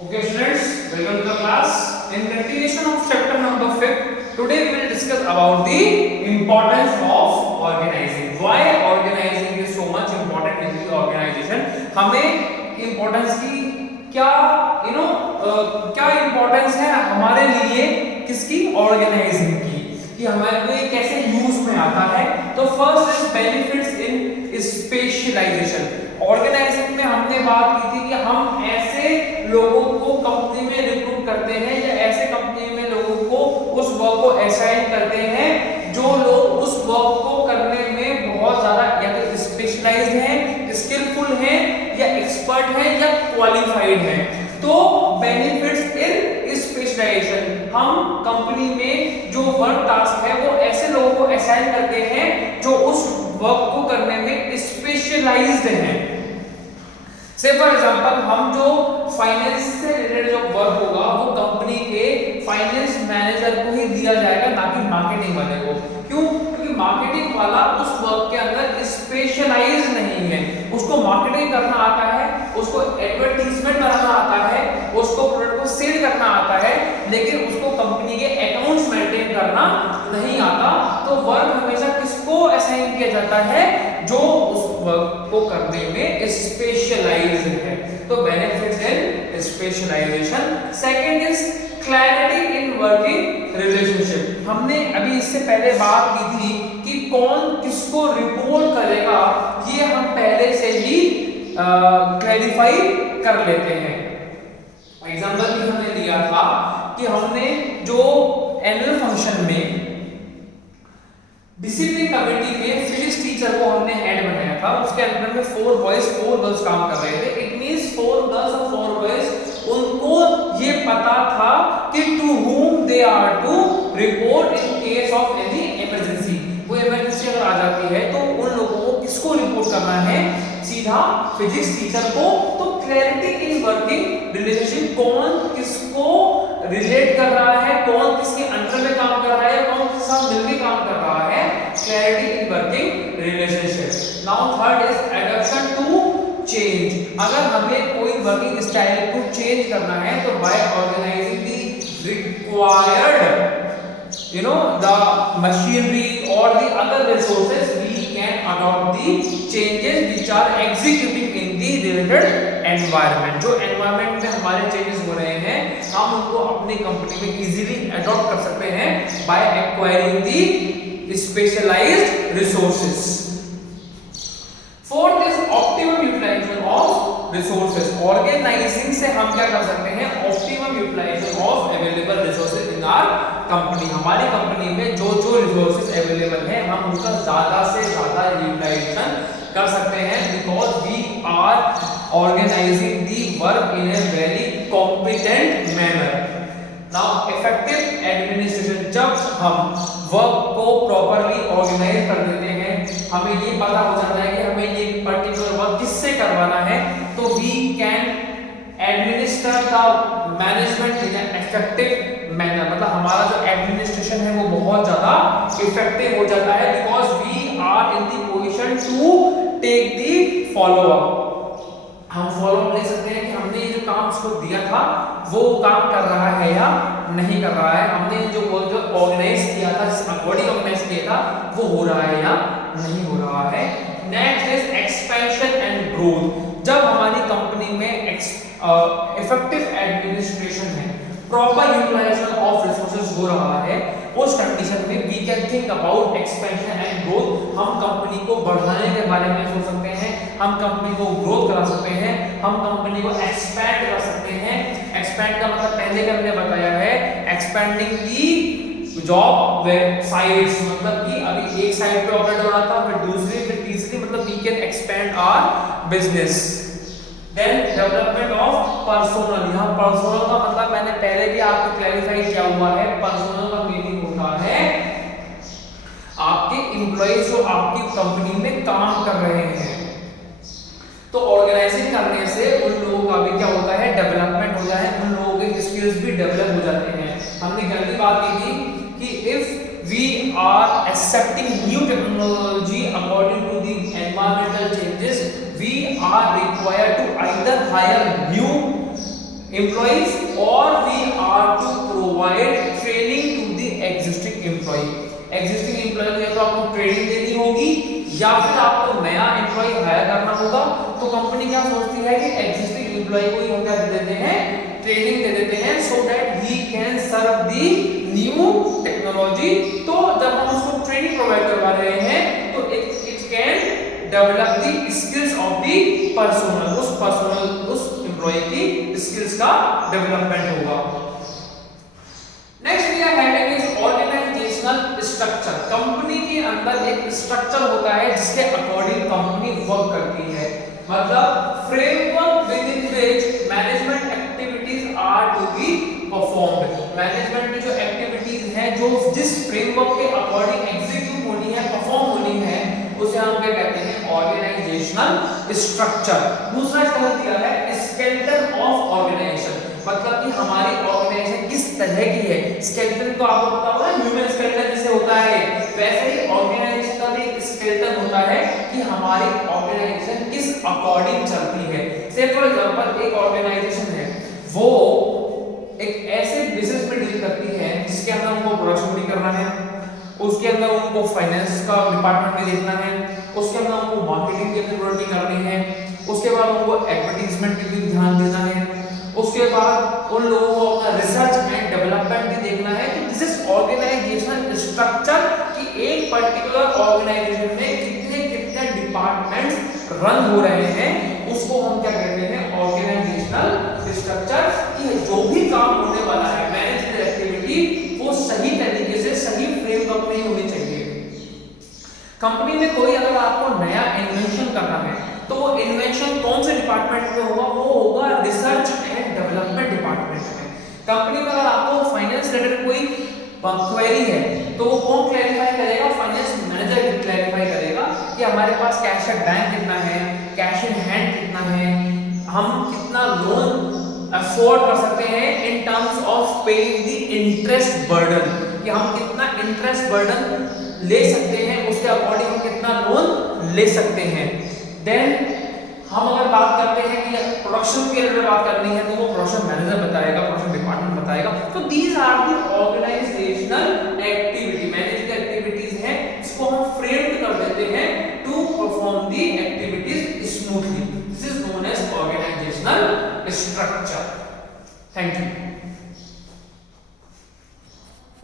Okay students, welcome to the class. In continuation of chapter number 5, today we will discuss about the importance of organizing. Why organizing is so much important in the organization? हमें importance की क्या क्या importance है हमारे लिए किसकी organizing की कि हमारे को ये कैसे यूज में आता है। तो first is benefits in specialisation. Organising में हमने बात की थी कि हम ऐसे लोगों को कंपनी में रिक्रूट करते हैं या ऐसे कंपनी में लोगों को उस वर्क को असाइन करते हैं जो लोग उस वर्क को करने में बहुत ज्यादा या तो स्पेशलाइज्ड हैं, स्किलफुल हैं या एक्सपर्ट हैं या क्वालिफाइड हैं। तो बेनिफिट्स इन स्पेशलाइजेशन, हम कंपनी में जो वर्क टास्क है वो ऐसे लोगों को असाइन करते हैं जो उस वर्क को करने में स्पेशलाइज्ड हैं। से फॉर एग्जांपल हम जो फाइनेंस से रिलेटेड जो वर्क होगा वो कंपनी के फाइनेंस मैनेजर को ही दिया जाएगा, ना कि मार्केटिंग वाले को। क्यों? क्योंकि मार्केटिंग वाला उस वर्क के अंदर स्पेशलाइज नहीं है। उसको मार्केटिंग करना आता है, उसको एडवर्टाइजमेंट बनाना आता है, उसको प्रोडक्ट को सेल करना आता है, लेकिन उसको कंपनी के अकाउंट्स मेंटेन करना नहीं आता। तो वर्क हमेशा किसको असाइन किया जाता है? जो उस वर्क को करने में स्पेशलाइज्ड है। तो benefits in specialisation. Second is clarity in working relationship. हमने अभी इससे पहले बात की थी कि कौन किसको रिपोर्ट करेगा, ये हम पहले से ही क्लैरिफाई कर लेते हैं। एग्जांपल भी हमने लिया था कि हमने जो एनुअल फंक्शन में डिसिप्लिन कमेटी में फिजिक्स टीचर को हमने हेड बनाया था। उसके अंदर में 4 बॉयज 4 गर्ल्स काम कर रहे थे। इट मींस 4 गर्ल्स और 4 बॉयज, उनको ये पता था कि to whom they are to report in case of any emergency। वो इमरजेंसी अगर आ जाती है तो उन लोगों को किसको रिपोर्ट करना है? सीधा फिजिक्स टीचर को। तो क्लैरिटी इन वर्किंग रिलेशनशिप, कौन किसको रिलेट कर रहा है, कौन किसके अंडर में काम कर रहा है, कौन किसके साथ मिलकर काम कर रहा है, clarity in working relationship. Now third is adoption to change. अगर हमें कोई वर्किंग स्टाइल को चेंज करना है तो by organising the required the machinery or the other resources, we can adopt the changes which are executing in the related environment। जो environment में हमारे changes हो रहे हैं हम उनको अपनी कंपनी में easily adopt कर सकते हैं by acquiring the specialized resources। Fourth is optimum utilisation of resources. Organising से हम क्या कर सकते हैं? Optimum utilisation of available resources in our company. हमारी कंपनी में जो जो रिसोर्सेज अवेलेबल हैं हम उनका ज्यादा से ज्यादा यूटिलाइजेशन कर सकते हैं, because we are organising the work in a very competent manner. Now effective administration, जब हम वर्क को प्रॉपर्ली ऑर्गेनाइज कर देते हैं, हमें ये पता हो जाता है कि हमें ये पर्टिकुलर वर्क किससे करवाना है, तो we can administer the management in an effective manner. मतलब हमारा जो एडमिनिस्ट्रेशन है वो बहुत ज्यादा इफेक्टिव हो जाता है, because we are in the position to take the follow up. हम फॉलो अप ले सकते हैं कि हमने ये जो काम उसको दिया था वो काम कर रहा है या नहीं कर रहा है, हमने जो ऑर्गेनाइज किया था, जिस अकॉर्डिंग ऑर्गेनाइज किया था वो हो रहा है या नहीं हो रहा है। Next is expansion and growth. जब हमारी कंपनी में इफेक्टिव एडमिनिस्ट्रेशन है, प्रॉपर यूटिलाइजेशन ऑफ रिसोर्सेज हो रहा है, उस कंडीशन में we can think about expansion and growth. हम कंपनी को बढ़ाने के बारे में सोच सकते हैं, हम कंपनी को ग्रोथ करा सकते हैं, हम कंपनी को एक्सपैंड कर सकते हैं। एक्सपैंड का मतलब पहले का हमने बताया है, एक्सपेंडिंग दी जॉब साइट्स, मतलब कि अभी एक साइट पे ऑपरेट हो रहा था, फिर दूसरी, फिर तीसरी, मतलब we can expand our business. Then development of personal. यहाँ पर्सोनल का मतलब मैंने पहले भी आपको क्लैरिफाई किया हुआ है। पर्सोनल का मीनिंग होता है आपके एम्प्लॉइज जो आपकी कंपनी में काम कर रहे हैं। तो ऑर्गेनाइजिंग करने से उन लोगों का भी क्या होता है? डेवलपमेंट हो जाए, उन लोगों के स्किल्स भी डेवलप हो जाते हैं। हमने गलती बात की थी कि if we are accepting new technology according to the environmental changes, we are required to either hire new employees or we are to provide training to the existing employ. Existing employ को या तो आपको training देनी होगी या फिर आपको नया एम्प्लॉय हायर करना होगा। तो कंपनी क्या सोचती है कि एग्जिस्टिंग एम्प्लॉय को ही हम क्या दे देते हैं, ट्रेनिंग दे देते हैं, so that he can serve the new technology. तो जब हम उसको ट्रेनिंग प्रोवाइड करवा रहे हैं तो it can develop the skills of the personal उस एम्प्लॉय की स्किल्स का डेवलपमेंट होगा। Next we are having is organisational structure. Company के अंदर एक स्ट्रक्चर होता है जिसके अकॉर्डिंग कंपनी वर्क करती है, मतलब framework within which management activities are to be performed. Management की जो एक्टिविटीज हैं जो जिस फ्रेमवर्क के अकॉर्डिंग एग्जीक्यूट होनी है, परफॉर्म होनी है, उसे हम क्या कहते हैं, ऑर्गेनाइजेशनल स्ट्रक्चर। दूसरा इसका दिया है स्केलेटन ऑफ ऑर्गेनाइजेशन, मतलब कि हमारी ऑर्गेनाइजेशन किस तरह की है। स्केलेटन तो आपको पता होगा, ह्यूमन स्केलेटन जैसे होता है वैसे ही ऑर्गेनाइजेशन का भी एक स्केलेटन होता है कि हमारी ऑर्गेनाइजेशन किस अकॉर्डिंग चलती है। से फॉर एग्जांपल एक ऑर्गेनाइजेशन है वो एक ऐसे बिजनेस में डील करती है जिसके अंदर उनको प्रोडक्शन भी करना है, उसके अंदर उनको फाइनेंस का डिपार्टमेंट भी देखना है, उसके अंदर उनको मार्केटिंग की एक्टिविटी भी करनी है, उसके बाद उनको एडवर्टाइजमेंट पे भी ध्यान देना है, उसके बाद उन लोगों को अपना रिसर्च एंड डेवलपमेंट भी देखना है। तो दिस इज ऑर्गेनाइजेशन स्ट्रक्चर कि एक पर्टिकुलर ऑर्गेनाइजेशन में कितने कितने डिपार्टमेंट्स रन हो रहे हैं, उसको हम क्या कहते हैं, ऑर्गेनाइजेशनल स्ट्रक्चर। कि जो भी काम होने वाला है मैनेजमेंट एक्टिविटी वो सही तरीके से सही फ्रेमवर्क में होनी चाहिए। कंपनी में कोई अगर आपको नया इन्वेंशन करना है तो वो इन्वेंशन कौन से डिपार्टमेंट में होगा, वो होगा रिसर्च एंड डेवलपमेंट डिपार्टमेंट में। कंपनी में अगर आपको फाइनेंस रिलेटेड कोई क्वेरी है तो वो कौन क्लैरिफाई करेगा, फाइनेंस मैनेजर क्लैरिफाई करेगा कि हमारे पास कैश एट बैंक कितना है, कैश इन हैंड कितना है, हम कितना लोन अफोर्ड कर सकते हैं in terms of paying the interest burden, कि हम कितना इंटरेस्ट बर्डन ले सकते हैं, उसके अकॉर्डिंग हम कितना लोन ले सकते हैं। देन हम अगर बात करते हैं कि प्रोडक्शन के रिलेटेड बात करनी है तो वो प्रोडक्शन मैनेजर बताएगा, प्रोडक्शन डिपार्टमेंट बताएगा। तो these are the organisational activity, management activities हैं इसको हम फ्रेम कर देते हैं to perform the activities smoothly. This is known as organisational structure. Thank you.